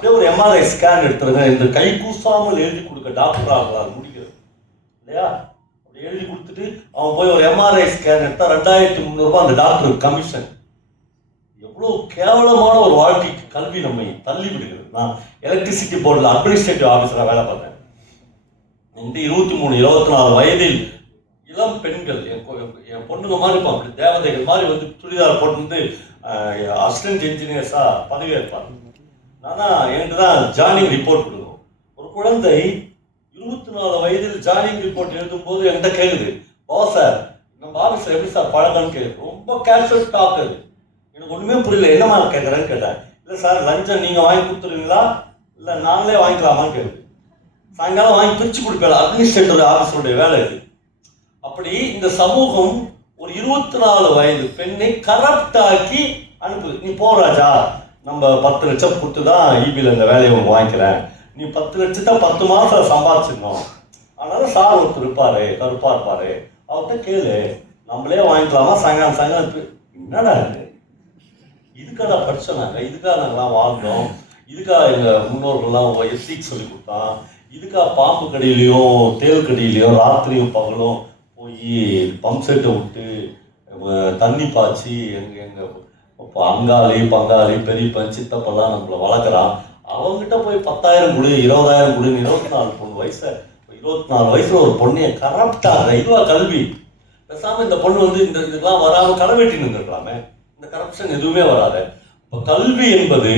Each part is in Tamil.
அப்படியே ஒரு எம்ஆர்ஐ ஸ்கேன் எடுத்துருங்க இந்த கை கூசாமல் எழுதி கொடுக்க டாக்டர் ஆகலாம் முடிக்கிறது இல்லையா? அப்படி எழுதி கொடுத்துட்டு அவன் போய் ஒரு எம்ஆர்ஐ ஸ்கேன் எடுத்தா 2300 அந்த டாக்டருக்கு கமிஷன். எவ்வளோ கேவலமான ஒரு வாழ்க்கைக்கு கல்வி நம்மை தள்ளி விடுகிறது. நான் எலக்ட்ரிசிட்டி போர்டில் அட்மினிஸ்ட்ரேட்டிவ் ஆஃபீஸராக வேலை பார்த்தேன். இந்த 23, 24 வயதில் இளம் பெண்கள் என் பொண்ணுங்க மாதிரி இருப்பான், அப்படி தேவதைகள் மாதிரி வந்து சுடிதார் போட்டு வந்து அசிஸ்டன்ட் இன்ஜினியர்ஸா பதவி ஏற்பாங்க. நானா எனக்கு தான் ஜாயினிங் ரிப்போர்ட் கொடுக்கும். ஒரு குழந்தை 24 வயதில் ஜாயினிங் ரிப்போர்ட் எழுதும் போது என்கிட்ட கேட்குது, சார் நம்ம ஆஃபீஸில் எப்படி சார் பழக்கம்னு கேட்குது. ரொம்ப கேஷுவல் டாக் அது. எனக்கு ஒன்றுமே புரியல, என்னம்மா கேட்குறேன்னு கேட்டேன். இல்லை சார் லஞ்சம் நீங்கள் வாங்கி கொடுத்துருவீங்களா இல்லை நாங்களே வாங்கிக்கலாமான்னு கேட்குது. சாயங்காலம் வாங்கி பிரித்து கொடுப்பேன். அட்மினிஸ்ட்ரேட்டர் ஆஃபீஸருடைய வேலை இது. அப்படி இந்த சமூகம் ஒரு 24 வயது பெண்ணை கரப்ட் ஆக்கி அனுப்புது. நீ போ ராஜா, நம்ம 10 லட்சம் கொடுத்து தான் இபியில் இந்த வேலையை உங்களுக்கு வாங்கிக்கிறேன், நீ 10 லட்சத்தை 10 மாதம் சம்பாதிச்சிடணும், அதனால சார் ஒருத்தர் இருப்பாரு கருப்பா இருப்பாரு அவர்கிட்ட கேளு, நம்மளே வாங்கிக்கலாமா சாயங்காலம். என்னடா இதுக்காக படித்தோம் நாங்கள், இதுக்காக நாங்கள்லாம் வாழ்ந்தோம், இதுக்காக எங்கள் முன்னோர்கள்லாம் எத்திக்ஸ் சொல்லி கொடுத்தான், இதுக்காக பாம்பு கடியிலையும் தேல் கடியிலையும் ராத்திரியும் பகலும் போய் பம்ப் செட்டை விட்டு தண்ணி பாய்ச்சி எங்கள் அங்காளி பங்காளி பெரியப்பன் சித்தப்பெல்லாம் நம்மளை வளர்க்குறான். அவங்ககிட்ட போய் 10,000 கொடு 20,000 கொடுன்னு 24 வயசு 24 வயசுல ஒரு பொண்ணையை கரப்டாக இதுவா கல்வி? பேசாமல் இந்த பொண்ணு வந்து இந்த இதெல்லாம் வராமல் கடை வெட்டி நின்றுக்கலாமே, இந்த கரப்ஷன் எதுவுமே வராது. இப்போ கல்வி என்பது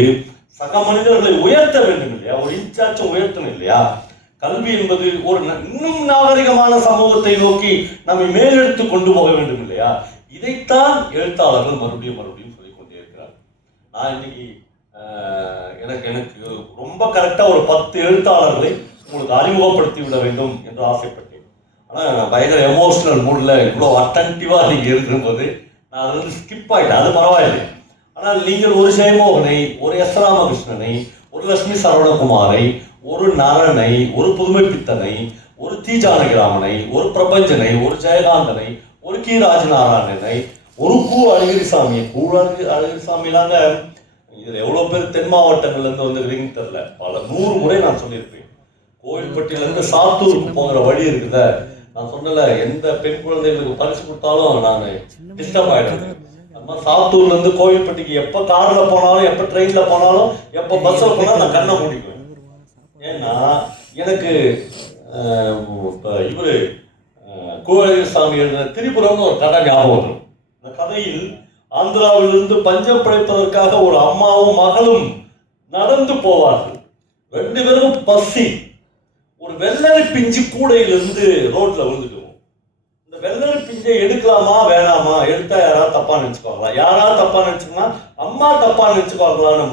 சக மனிதர்களை உயர்த்த வேண்டும் இல்லையா, ஒரு இன்சார்ஜும் உயர்த்தணும் இல்லையா? கல்வி என்பது ஒரு இன்னும் நாகரிகமான சமூகத்தை நோக்கி நம்மை மேலெடுத்து கொண்டு போக வேண்டும் இல்லையா? இதைத்தான் எழுத்தாளர்கள் மறுபடியும் சொல்லிக் கொண்டே இருக்கிறார். நான் இன்னைக்கு எனக்கு ரொம்ப கரெக்டா ஒரு 10 எழுத்தாளர்களை உங்களுக்கு அறிமுகப்படுத்தி விட வேண்டும் என்று ஆசைப்பட்டேன். ஆனால் நான் பயங்கர எமோஷனல் மூடில் இவ்வளோ அட்டன்டிவாக நீங்கள் இருக்கும்போது நான் அதை வந்து ஸ்கிப் ஆகிட்டேன். அது பரவாயில்லை. ஆனால் நீங்கள் ஒரு ஜெயமோகனை, ஒரு எஸ் ராமகிருஷ்ணனை, ஒரு லட்சுமி சரவணகுமாரை, ஒரு நரனை, ஒரு புதுமை பித்தனை, ஒரு தி ஜானகிராமனை, ஒரு பிரபஞ்சனை, ஒரு ஜெயகாந்தனை, ஒரு கி ராஜநாராயணனை, ஒரு கு அழகிரிசாமி. அழகிரிசாமிலாங்க இதில் எவ்வளோ பேர் தென் மாவட்டங்கள்லேருந்து வந்துருக்கீங்கன்னு தெரில. பல 100 முறை நான் சொல்லியிருப்பேன். கோவில்பட்டியிலேருந்து சாத்தூருக்கு போகிற வழி இருக்குத, நான் சொன்னல எந்த பெண் குழந்தைகளுக்கு பரிசு கொடுத்தாலும் நான் டிஸ்டர்ப் ஆகிடுறேன். அது மாதிரி சாத்தூர்லேருந்து கோவில்பட்டிக்கு எப்போ காரில் போனாலும், எப்போ ட்ரெயினில் போனாலும், எப்போ பஸ்ஸில் போனாலும் நான் கண்ணை மூடிக்குவேன். ஏன்னா எனக்கு இவர் கோவிலசாமி எழுதின திரிபுரம்னு ஒரு கதை ஞாபகம் வரும். இந்த கதையில் ஆந்திராவிலிருந்து பஞ்சம் பிழைப்பதற்காக ஒரு அம்மாவும் மகளும் நடந்து போவார்கள். 2 பேரும் பசி. ஒரு வெள்ளரி பிஞ்சு கூடையிலிருந்து ரோட்ல விழுந்துடுவோம். இந்த வெள்ளரி பிஞ்சை எடுக்கலாமா வேணாமா, எடுத்தா யாராவது தப்பா நினைச்சுக்குவாங்களா, யாராவது தப்பா நினைச்சுக்கனா அம்மா தப்பா நினைச்சுக்குவாங்களான்னு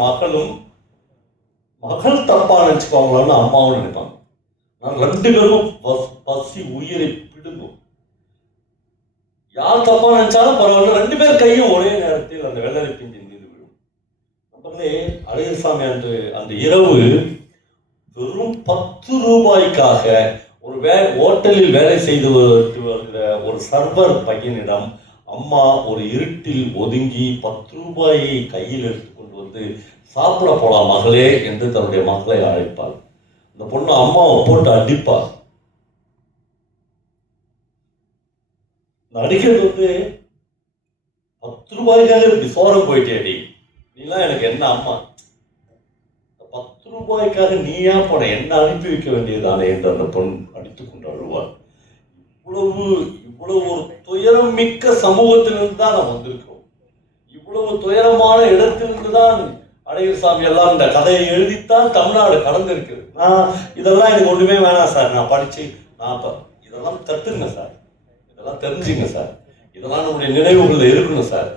மகள் தப்பா நினைச்சுக்குவாங்களான்னு அம்மாவும் நினைப்பாங்க. நான் 2 பேரும் பசி உயிரை பிடுங்கும். யார் தப்பா நினைச்சாலும் பரவாயில்ல, 2 பேர் கையும் ஒரே நேரத்தில் அந்த வெள்ளரி பிஞ்சின் மீது விடும். நம்மளே அழகிரிசாமி அந்த இரவு வெறும் 10 ரூபாய்க்காக ஒரு ஹோட்டலில் வேலை செய்து வருகிற ஒரு சர்வர் பையனிடம் அம்மா ஒரு இருட்டில் ஒதுங்கி 10 ரூபாயை கையில் எடுத்துக்கொண்டு வந்து சாப்பிட போலாம் மகளே என்று தன்னுடைய மகளை அழைப்பாள். அந்த பொண்ணு அம்மாவை போட்டு அடிப்பாள். அடிக்கிறது வந்து 10 ரூபாய்க்காக இப்படி சோரம் போயிட்டேடி, நீலாம் எனக்கு என்ன அம்மா, 10 ரூபாய்க்காக நீயா போன, என்ன அனுப்பி வைக்க வேண்டியதானே என்று அந்த பொண்ணு அடித்துக் கொண்டு அழுவாள். இவ்வளவு ஒரு துயரம் மிக்க சமூகத்திலிருந்து தான் நாம் வந்திருக்கிறோம். இவ்வளவு துயரமான இடத்திலிருந்து தான் அழகிரிசாமி எல்லாம் இந்த கதையை எழுதித்தான் தமிழ்நாடு கடந்திருக்கிறது. இதெல்லாம் எனக்கு ஒன்றுமே வேணாம் சார், நான் படிச்சு இதெல்லாம் கற்றுங்க சார், இதெல்லாம் தெரிஞ்சுங்க சார், இதெல்லாம் நம்முடைய நினைவுகளில் இருக்கணும் சார்,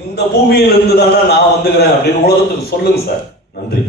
இந்த பூமியிலிருந்து தானே நான் வந்துக்கிறேன் அப்படின்னு உலகத்துக்கு சொல்லுங்க சார். நன்றி.